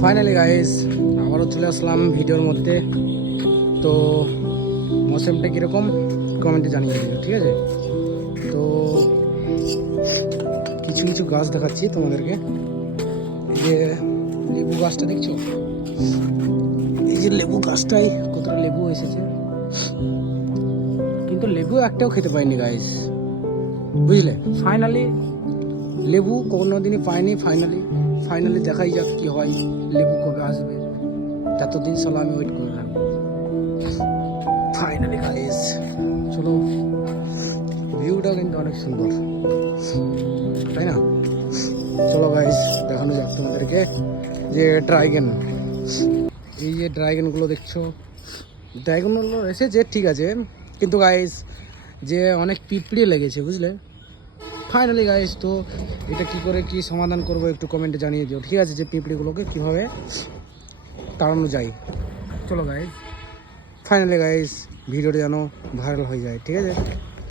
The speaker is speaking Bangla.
ফাইনালি গাইস আবারও চলে আসলাম ভিডিওর মধ্যে। তো মৌসুমটা কীরকম কমেন্টে জানিয়ে দিও, ঠিক আছে? তো কিছু কিছু গাছ দেখাচ্ছি তোমাদেরকে। এই যে লেবু গাছটা দেখছো, এই যে লেবু গাছটাই কতটা লেবু এসেছে, কিন্তু লেবু একটাও খেতে পাইনি গাইস, বুঝলে? ফাইনালি লেবু কোনোদিনই পাইনি। ফাইনালি দেখাই যাক কি হয়, লেবু কবে আসবে। এতদিন সালা আমি ওয়েট করে থাকবো। ফাইনালি গাইস চলো, ভিউটা কিন্তু অনেক সুন্দর, তাই না? চলো গাইস দেখানো যাক তোমাদেরকে যে ড্রাগন, এই যে ড্রাগনগুলো দেখছো, ড্রাগনগুলো এসেছে ঠিক আছে, কিন্তু গাইস যে অনেক পিঁপড়ে লেগেছে, বুঝলে? ফাইনালি গাইস তো এটা কি করে কি সমাধান করবো একটু কমেন্টে জানিয়ে দিও, ঠিক আছে? যে পিঁপড়েগুলোকে কীভাবে তাড়ানো যায়। চলো গাইস ফাইনালি গাইস ভিডিওটা যেন ভাইরাল হয়ে যায়, ঠিক আছে?